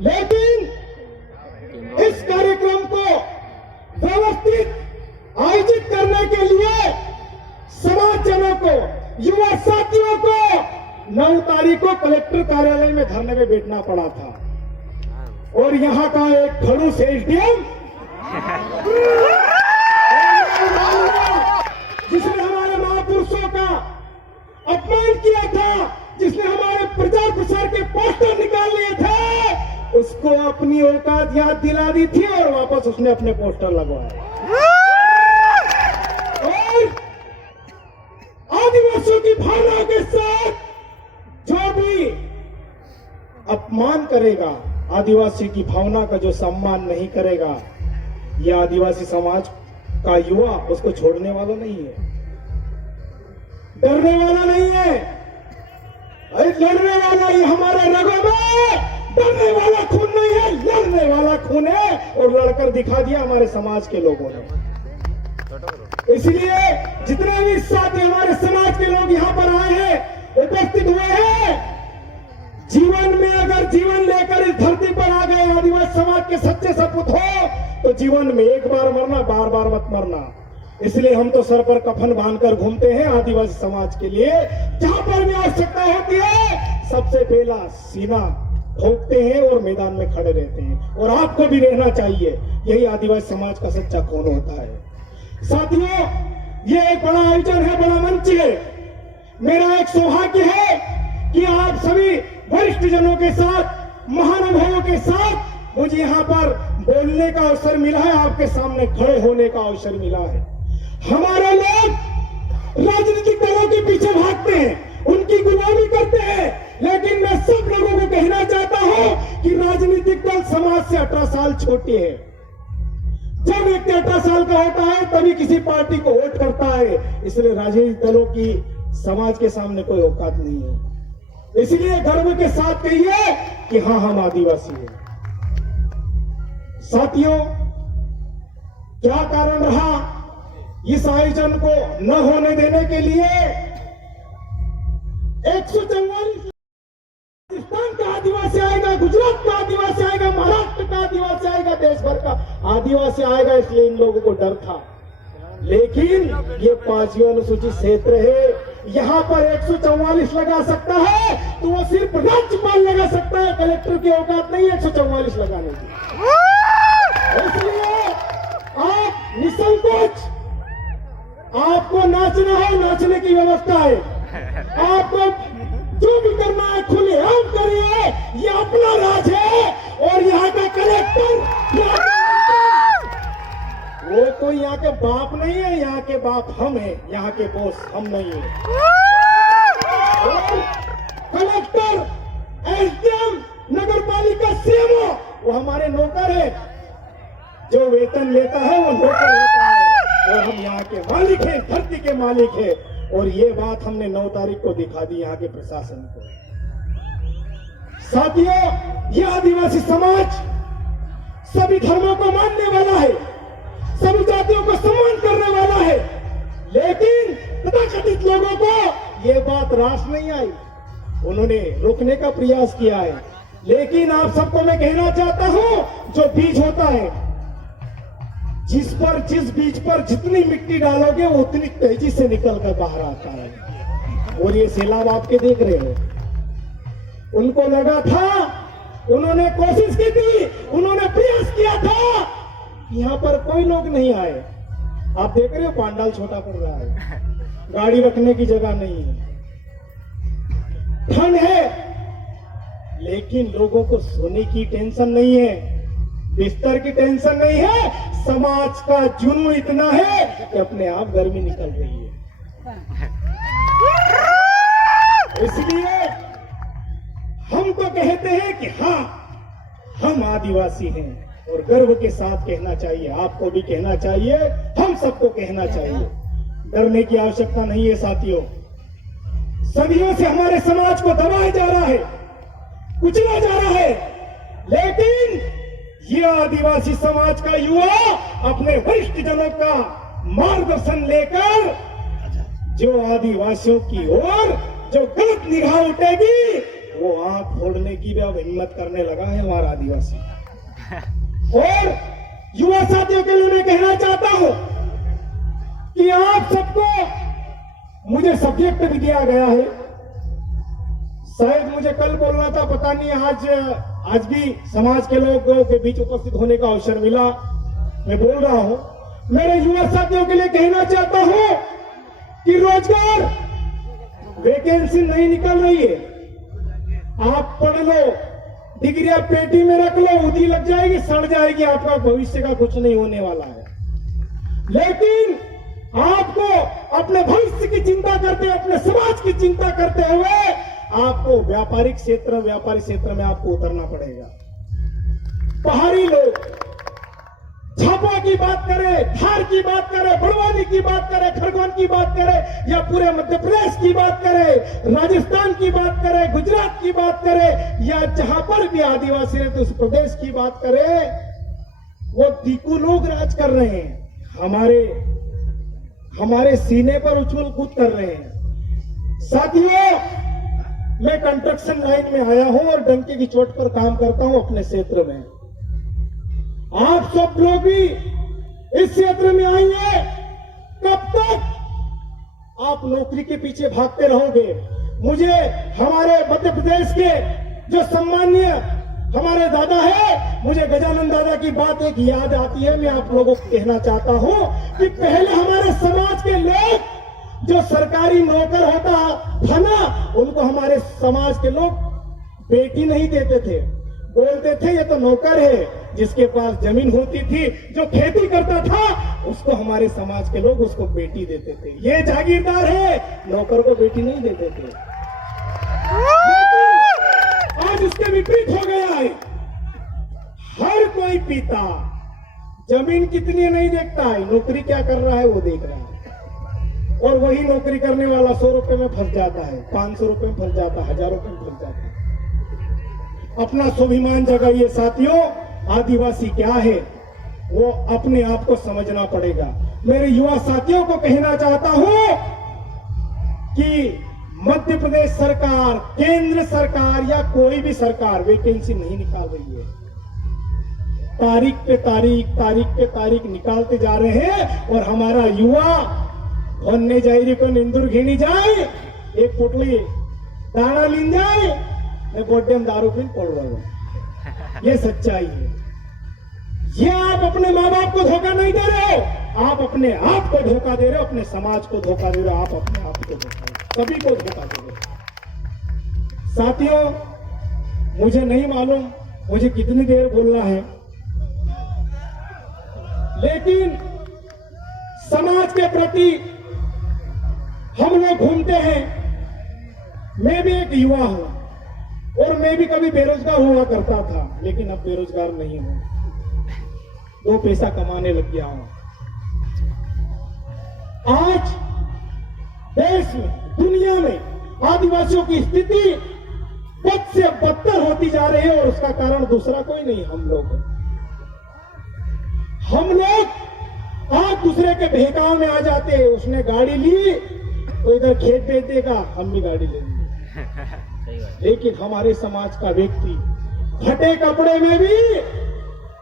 लेकिन इस कार्यक्रम को व्यवस्थित आयोजित करने के लिए समाजजनों को, युवा साथियों को 9 तारीख को कलेक्टर कार्यालय में धरने में बैठना पड़ा था। और यहाँ का एक खड़ूस एसडीएम जिसने हमारे महापुरुषों का अपमान किया था, जिसने हमारे प्रचार प्रसार के पोस्टर निकाल लिए थे, उसको अपनी औकात याद दिला दी थी और वापस उसने अपने पोस्टर लगवाए। और आदिवासियों की भावना के साथ जो भी अपमान करेगा, आदिवासी की भावना का जो सम्मान नहीं करेगा, यह आदिवासी समाज का युवा उसको छोड़ने वाला नहीं है, डरने वाला नहीं है। अरे लड़ने वाला ये हमारे रगों में, डरने वाला खून नहीं है, लड़ने वाला खून है। और लड़कर दिखा दिया हमारे समाज के लोगों ने। इसलिए जितने भी साथी हमारे समाज के लोग यहाँ पर आए हैं, उपस्थित हुए हैं, जीवन में अगर जीवन लेकर इस धरती पर आ गए आदिवासी समाज के सच्चे सपूत हो, तो जीवन में एक बार मरना, बार बार मत मरना। इसलिए हम तो सर पर कफन बांधकर घूमते हैं आदिवासी समाज के लिए। जहां पर भी आवश्यकता होती है सबसे पहला सीना ठोकते हैं और मैदान में खड़े रहते हैं। और आपको भी रहना चाहिए, यही आदिवासी समाज का सच्चा खून होता है। साथियों, ये एक बड़ा आयोजन है, बड़ा मंच है। मेरा एक सौभाग्य है कि आप सभी वरिष्ठ जनों के साथ, महानुभावों के साथ मुझे यहाँ पर बोलने का अवसर मिला है, आपके सामने खड़े होने का अवसर मिला है। हमारे लोग राजनीतिक दलों के पीछे भागते हैं, उनकी गुलामी करते हैं, लेकिन मैं सब लोगों को कहना चाहता हूं कि राजनीतिक दल समाज से 18 साल छोटे हैं। जब व्यक्ति 18 साल का होता है तभी किसी पार्टी को वोट करता है। इसलिए राजनीतिक दलों की समाज के सामने कोई औकात नहीं है। इसलिए गर्व के साथ कहिए कि हाँ, हम आदिवासी हैं। साथियों, क्या कारण रहा इस आयोजन को न होने देने के लिए? 144 राजस्थान का आदिवासी आएगा, गुजरात का आदिवासी आएगा, महाराष्ट्र का आदिवासी आएगा, देश भर का आदिवासी आएगा, इसलिए इन लोगों को डर था। लेकिन ये 5वीं अनुसूचित क्षेत्र है, यहाँ पर 144 लगा सकता है तो वो सिर्फ राज्यपाल लगा सकता है, कलेक्टर की औकात नहीं है 144 लगाने की। इसलिए आप निसंकोच, आपको नाचना है, नाचने की व्यवस्था है। आपको जो भी करना है खुलेआम करिए, ये अपना राज है। और यहाँ का कलेक्टर वो कोई यहाँ के बाप नहीं है, यहाँ के बाप हम हैं, यहाँ के बॉस हम नहीं है। कलेक्टर, एसडीएम, नगर पालिका सीएमओ वो हमारे नौकर है। जो वेतन लेता है वो नौकर होता है, और हम यहाँ के मालिक हैं, धरती के मालिक हैं। और ये बात हमने 9 तारीख को दिखा दी यहाँ के प्रशासन को। साथियों, ये आदिवासी समाज सभी धर्मों को मानने वाला है, सभी जातियों को सम्मान करने वाला है। लेकिन तथाकथित लोगों को ये बात रास नहीं आई, उन्होंने रोकने का प्रयास किया है। लेकिन आप सबको मैं कहना चाहता हूं, जो बीज होता है, जिस बीज पर जितनी मिट्टी डालोगे वो उतनी तेजी से निकल कर बाहर आता है। और ये सैलाब आपके देख रहे हो, उनको लगा था, उन्होंने कोशिश की थी, उन्होंने प्रयास किया था, यहाँ पर कोई लोग नहीं आए। आप देख रहे हो पांडाल छोटा पड़ रहा है, गाड़ी रखने की जगह नहीं है, ठंड है, लेकिन लोगों को सोने की टेंशन नहीं है, बिस्तर की टेंशन नहीं है। समाज का जुनून इतना है कि अपने आप गर्मी निकल रही है। इसलिए हम तो कहते हैं कि हाँ, हम आदिवासी हैं, और गर्व के साथ कहना चाहिए, आपको भी कहना चाहिए, हम सबको कहना चाहिए। डरने की आवश्यकता नहीं है साथियों। सदियों से हमारे समाज को दबाया जा रहा है, कुचला जा रहा है, लेकिन ये आदिवासी समाज का युवा अपने वरिष्ठ जनों का मार्गदर्शन लेकर जो आदिवासियों की ओर जो गलत निगाह उठेगी वो आंख फोड़ने की भी अब हिम्मत करने लगा है हमारा आदिवासी। और युवा साथियों के लिए मैं कहना चाहता हूं कि आप सबको मुझे सब्जेक्ट भी दिया गया है, शायद मुझे कल बोलना था, पता नहीं आज भी समाज के लोगों के बीच उपस्थित होने का अवसर मिला, मैं बोल रहा हूं। मेरे युवा साथियों के लिए कहना चाहता हूं कि रोजगार वैकेंसी नहीं निकल रही है, आप पढ़ लो, डिग्रियां पेटी में रख लो, उदी लग जाएगी, सड़ जाएगी, आपका भविष्य का कुछ नहीं होने वाला है। लेकिन आपको अपने भविष्य की चिंता करते, अपने समाज की चिंता करते हुए आपको व्यापारी क्षेत्र में आपको उतरना पड़ेगा। पहाड़ी लोग झाबुआ की बात करें, धार की बात करें, बड़वानी की बात करें, खरगोन की बात करें, या पूरे मध्य प्रदेश की बात करें, राजस्थान की बात करें, गुजरात की बात करें, या जहां पर भी आदिवासी रहते उस प्रदेश की बात करें, वो दीकू लोग राज कर रहे हैं, हमारे सीने पर उछल कूद कर रहे हैं। साथियों, मैं कंस्ट्रक्शन लाइन में आया हूं और डंके की चोट पर काम करता हूं अपने क्षेत्र में। आप सब लोग भी इस क्षेत्र में आइए। कब तक आप नौकरी के पीछे भागते रहोगे? मुझे हमारे मध्य प्रदेश के जो सम्माननीय हमारे दादा है, मुझे गजानन दादा की बात एक याद आती है। मैं आप लोगों को कहना चाहता हूं कि पहले हमारे समाज के लोग जो सरकारी नौकर होता था ना, उनको हमारे समाज के लोग बेटी नहीं देते थे, बोलते थे ये तो नौकर है। जिसके पास जमीन होती थी, जो खेती करता था, उसको हमारे समाज के लोग उसको बेटी देते थे, ये जागीरदार है, नौकर को बेटी नहीं देते थे। आज उसके विपरीत हो गया है। हर कोई पिता जमीन कितनी नहीं देखता है, नौकरी क्या कर रहा है वो देख रहा है। और वही नौकरी करने वाला 100 रुपए में फंस जाता है, 500 रुपए में फंस जाता है, 1000 रुपए में फंस जाता है। अपना स्वाभिमान जगाइए साथियों। आदिवासी क्या है वो अपने आप को समझना पड़ेगा। मेरे युवा साथियों को कहना चाहता हूं कि मध्य प्रदेश सरकार, केंद्र सरकार या कोई भी सरकार वैकेंसी नहीं निकाल रही है। तारीख पे तारीख निकालते जा रहे हैं और हमारा युवा भन्ने जायरी को निंदुर घिनी जाए, एक पुटली दाना लीन जाए, मैं गोड्डेम दारू पीन पड़ रहा हूं। ये सच्चाई है। ये आप अपने माँ बाप को धोखा नहीं दे रहे हो, आप अपने आप को धोखा दे रहे हो, अपने समाज को धोखा दे रहे हो, आप अपने आप को धोखा दे रहे हो, सभी को धोखा दे रहे हो। साथियों, मुझे नहीं मालूम मुझे कितनी देर बोलना है, लेकिन समाज के प्रति हम लोग घूमते हैं। मैं भी एक युवा हूं और मैं भी कभी बेरोजगार हुआ करता था, लेकिन अब बेरोजगार नहीं हूं, 2 पैसा कमाने लग गया हूं। आज देश में, दुनिया में आदिवासियों की स्थिति बद से बदतर होती जा रही है और उसका कारण दूसरा कोई नहीं, हम लोग आज दूसरे के बहकाव में आ जाते हैं। उसने गाड़ी ली तो इधर खेत बेच देगा, हम भी गाड़ी लेंगे। लेकिन हमारे समाज का व्यक्ति फटे कपड़े में भी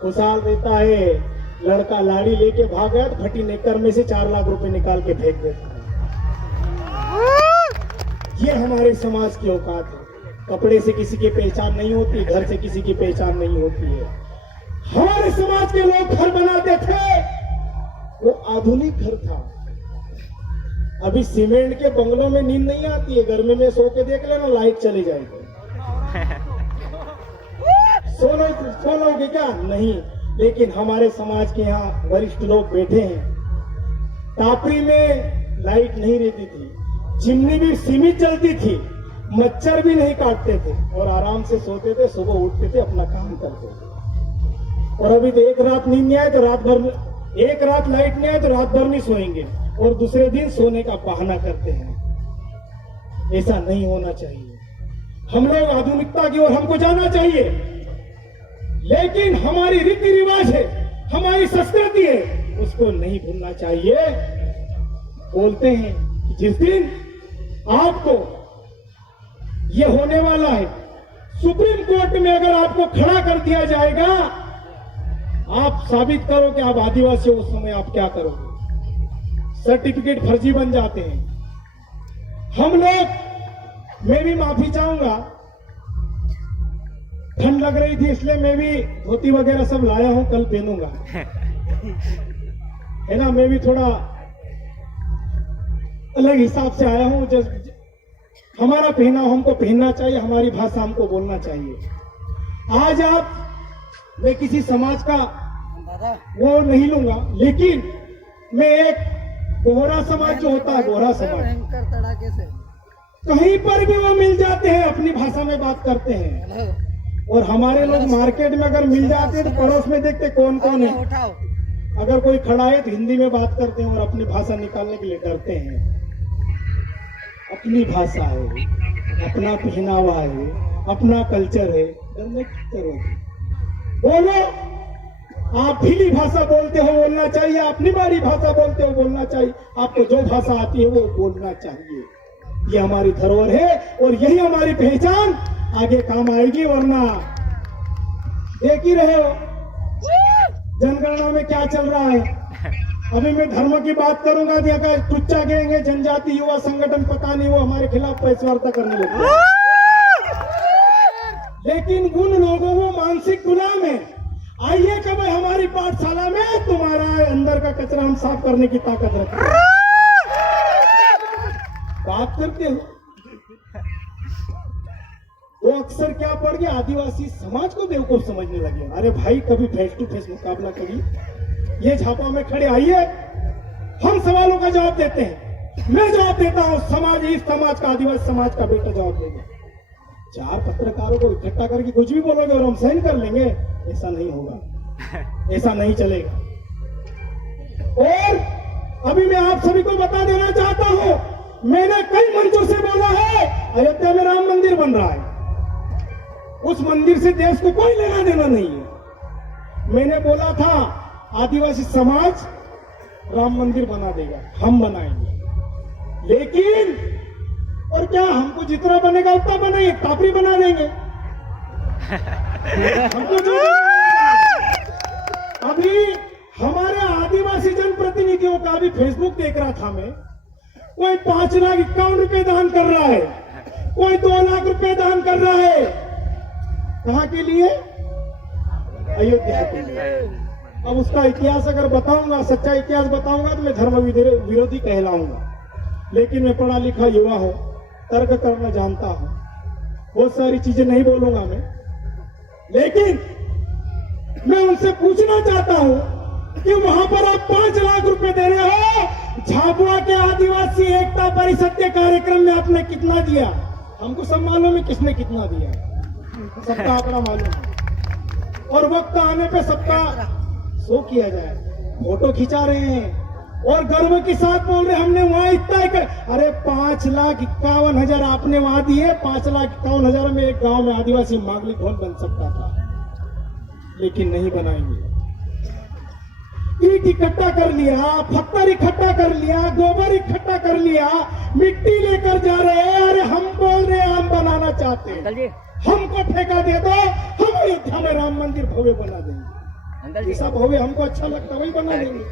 खुशहाल देता है। लड़का लाड़ी लेके भागा तो फटी नेकर में से 4 लाख रुपए निकाल के फेंक देता है। ये हमारे समाज की औकात है। कपड़े से किसी की पहचान नहीं होती, घर से किसी की पहचान नहीं होती है। हमारे समाज के लोग घर बनाते थे, वो आधुनिक घर था। अभी सीमेंट के बंगलों में नींद नहीं आती है, गर्मी में सो के देख लेना, लाइट चली जाएगी। सोलोगे क्या? नहीं। लेकिन हमारे समाज के यहाँ वरिष्ठ लोग बैठे हैं, टापरी में लाइट नहीं रहती थी, चिमनी भी सीमित चलती थी, मच्छर भी नहीं काटते थे और आराम से सोते थे, सुबह उठते थे, अपना काम करते थे। और अभी तो एक रात नींद नहीं आए तो रात भर, एक रात लाइट नहीं आए तो रात भर नहीं सोएंगे और दूसरे दिन सोने का बहाना करते हैं। ऐसा नहीं होना चाहिए। हम लोग आधुनिकता की ओर हमको जाना चाहिए, लेकिन हमारी रीति रिवाज है, हमारी संस्कृति है, उसको नहीं भूलना चाहिए। बोलते हैं कि जिस दिन आपको ये होने वाला है, सुप्रीम कोर्ट में अगर आपको खड़ा कर दिया जाएगा, आप साबित करो कि आप आदिवासी हो, उस समय आप क्या करोगे? सर्टिफिकेट फर्जी बन जाते हैं। हम लोग, मैं भी माफी चाहूंगा, ठंड लग रही थी इसलिए मैं भी धोती वगैरह सब लाया हूं, कल पहनूंगा, है ना। मैं भी थोड़ा अलग हिसाब से आया हूं। हमारा पहनाव हमको पहनना चाहिए, हमारी भाषा हमको बोलना चाहिए। आज आप, मैं किसी समाज का वो नहीं लूंगा, लेकिन मैं एक बोहरा समाज जो होता है, बोहरा समाज, कहीं पर भी वो मिल जाते हैं, अपनी भाषा में बात करते हैं। और हमारे लोग मार्केट में अगर मिल जाते हैं तो पड़ोस में देखते कौन कौन है, अगर कोई खड़ा है तो हिंदी में बात करते हैं और अपनी भाषा निकालने के लिए डरते हैं। अपनी भाषा है, अपना पहनावा है, अपना कल्चर है, डरने की जरूरत है। बोलो, आप भीली भाषा बोलते हो बोलना चाहिए, आप निमाड़ी भाषा बोलते हो बोलना चाहिए, आपको जो भाषा आती है वो बोलना चाहिए। ये हमारी धरोहर है और यही हमारी पहचान आगे काम आएगी। वरना देख ही रहे हो जनगणना में क्या चल रहा है। अभी मैं धर्म की बात करूंगा, देखा टुच्चा गैंग है, जनजाति युवा संगठन, पता नहीं वो हमारे खिलाफ पैसवार्ता करने लगे। लेकिन उन लोगों को मानसिक गुलाम है। आइए कभी हमारी पाठशाला में तुम्हारा अंदर का कचरा हम साफ करने की ताकत रखते हैं। बात करते हो वो अक्सर क्या पड़ गया, आदिवासी समाज को बेवकूफ समझने लगे। अरे भाई, कभी फेस टू फेस मुकाबला करिए, ये झापा में खड़े आइए, हम सवालों का जवाब देते हैं। मैं जवाब देता हूं, समाज, इस समाज का, आदिवासी समाज का बेटा जवाब देगा। 4 पत्रकारों को इकट्ठा करके कुछ भी बोलोगे और हम सहन कर लेंगे, ऐसा नहीं होगा, ऐसा नहीं चलेगा। और अभी मैं आप सभी को बता देना चाहता हूं, मैंने कई मंचों से बोला है, अयोध्या में राम मंदिर बन रहा है, उस मंदिर से देश को कोई लेना देना नहीं है। मैंने बोला था आदिवासी समाज राम मंदिर बना देगा, हम बनाएंगे। लेकिन और क्या, हमको जितना बनेगा उतना बनाएंगे, टापरी बना देंगे हमको जो। अभी हमारे आदिवासी जनप्रतिनिधियों का, अभी फेसबुक देख रहा था मैं, कोई 5,51,000 रुपए दान कर रहा है, कोई 2 लाख रुपए दान कर रहा है। कहाँ के लिए? अयोध्या के लिए। अब उसका इतिहास अगर बताऊंगा, सच्चा इतिहास बताऊंगा तो मैं धर्म विरोधी कहलाऊंगा। लेकिन मैं पढ़ा लिखा युवा हूं, तर्क करना जानता हूं, बहुत सारी चीजें नहीं बोलूंगा मैं। लेकिन मैं उनसे पूछना चाहता हूं कि वहां पर आप 5 लाख रुपए दे रहे हो, झाबुआ के आदिवासी एकता परिषद के कार्यक्रम में आपने कितना दिया? हमको सब मालूम है किसने कितना दिया, सबका आंकड़ा मालूम है। और वक्त आने पे सबका शो किया जाए, फोटो खिंचा रहे हैं और गर्व के साथ बोल रहे हमने वहां इतना कर। अरे 5,51,000 आपने वहां दिए, 5,51,000 में एक गांव में आदिवासी मांगलिक भवन बन सकता था, लेकिन नहीं बनाएंगे। ईट इकट्ठा कर लिया, पत्थर इकट्ठा कर लिया, गोबर इकट्ठा कर लिया, मिट्टी लेकर जा रहे हैं। अरे हम बोल रहे हैं हम बनाना चाहते हैं, हमको ठेका दे दो, हम अयोध्या में राम मंदिर भव्य बना देंगे। जैसा भव्य हमको अच्छा लगता वही बना देंगे,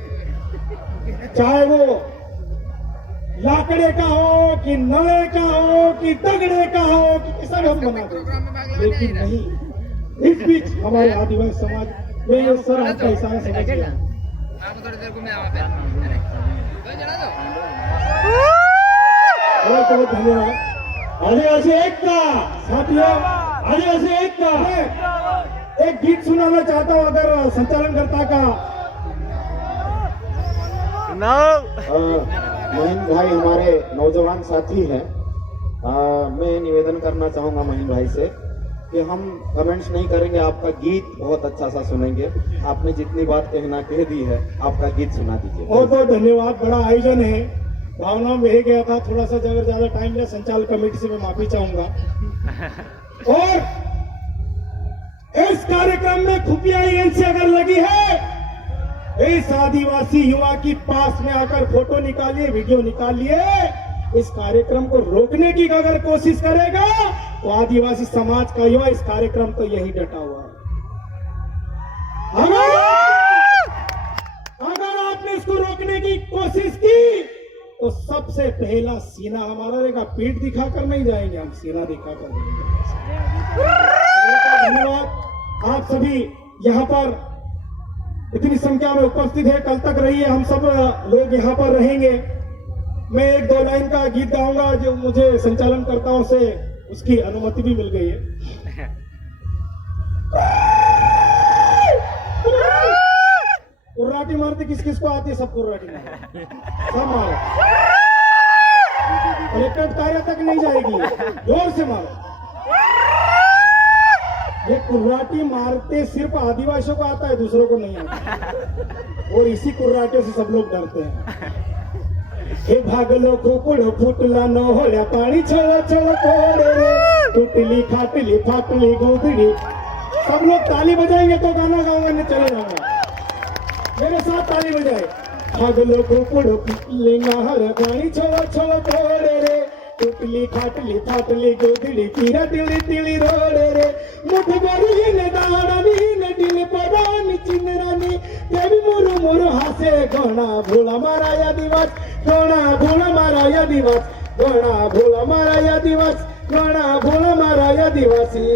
चाहे वो लाकड़े का हो कि नले का हो कि दगड़े का हो कि किसा भी हम बना देंगे। लेकिन नहीं, इस बीच हमारे आदिवासी समाज में सर आपका इशारा समझ गया। बहुत धन्यवाद। आदिवासी एकता साथियों, आदिवासी एकता। एक गीत सुनाना चाहता हूँ अगर संचालन करता का। महीन भाई हमारे नौजवान साथी हैं, मैं निवेदन करना चाहूंगा महीन भाई से कि हम कमेंट्स नहीं करेंगे, आपका गीत बहुत अच्छा सा सुनेंगे। आपने जितनी बात कहना कह दी है, आपका गीत सुना दीजिए। बहुत बहुत धन्यवाद, बड़ा आयोजन है, भावना में रह गया था थोड़ा सा, अगर ज्यादा टाइम लिया संचालन कमेटी से मैं माफी चाहूंगा। और इस कार्यक्रम में खुफिया एजेंसी अगर लगी है, इस आदिवासी युवा की पास में आकर फोटो निकालिए, वीडियो निकालिए इस कार्यक्रम को रोकने की अगर कोशिश करेगा तो आदिवासी समाज का युवा इस कार्यक्रम तो यही डटा हुआ है। अगर आपने इसको रोकने की कोशिश की तो सबसे पहला सीना हमारा रहेगा, पीठ दिखाकर नहीं जाएंगे, हम सीना दिखाकर जाएंगे। धन्यवाद। आप सभी यहाँ पर इतनी संख्या में उपस्थित है, कल तक रहिए, हम सब लोग यहाँ पर रहेंगे। मैं एक दो लाइन का गीत गाऊंगा जो मुझे संचालनकर्ताओं से उसकी अनुमति भी मिल गई है। कुर्राटी मारते किस किस को आती है? सब कुर्राटी मारो, सब मारो, कलेक्टर कार्य तक नहीं जाएगी, जोर से मारो। ये कुर्राटी मारते सिर्फ आदिवासियों को आता है, दूसरों को नहीं आता, और इसी कुर्राटे से सब लोग डरते हैं। हे भागलो खोपड़ो फुटला न होल्या पानी छळ छळ कोड़े रे, टूटली फाटली फाटली गोदड़ी। सब लोग ताली बजाएंगे तो गाना गाऊंगा, चले जाऊंगा, मेरे साथ ताली बजाए। भागलो खोपड़ो फुटली न होल्या पानी छळ छळ कोड़े रे, टूटली फाटली फाटली गोदड़ी, तीरा तिली तिली रोड़े रे। मुठ भरी ने दाड़नी ने दिल परानी चिंदरानी, देवी मुरु मुरु हासे घोड़ा भोला मारा या दिवस, घोड़ा भोला मारा या दिवस, घोड़ा भोला मारा या दिवस, घोड़ा भोला मारा या दिवसी।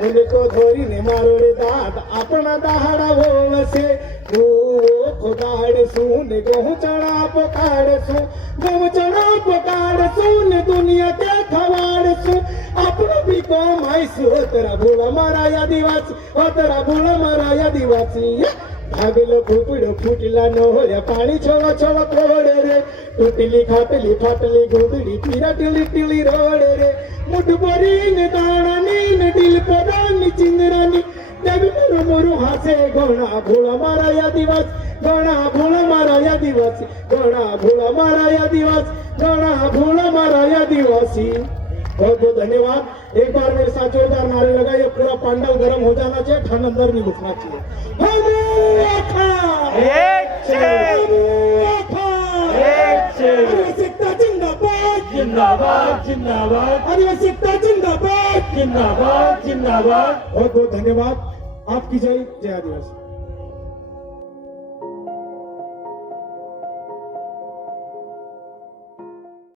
उनको धोरी ने मारो रे दाद अपना दहाड़ा होवसे, वो खुदाड़ सुन गहूं चढ़ा पकाड़ सु, गहूं चढ़ा पकाड़ सुन दुनिया के खवाड़ सु, अपनो भी को माइसु तेरा भोला मारा या दिवस, ओ तेरा भोला मारा या दिवसी। भागलो फुटड़ो फुटला न होल्या पानी छोड़ो छोड़ो कोड़े रे, टूटली फाटली फाटली गोदड़ी, पीरा टिली टिली रोड़े रे। मुठ भरी ने दाड़नी ने दिल परानी चिंदरानी, देवी मुरु मुरु हासे घोड़ा भोला मारा या दिवस, घोड़ा भोला मारा या दिवस, घोड़ा भोला मारा या दिवस, घोड़ा भोला मारा या दिवसी। बहुत बहुत धन्यवाद। एक बार मेरे साथ जोरदार नारे लगाइए, पूरा पंडाल गर्म हो जाना चाहिए, ठंड अंदर नहीं घुसना चाहिए। आदिवासिकता जिंदाबाद जिंदाबाद जिंदाबाद, आदिवासिकता जिंदाबाद जिंदाबाद जिंदाबाद। बहुत बहुत धन्यवाद। आपकी जय, जय आदिवासी।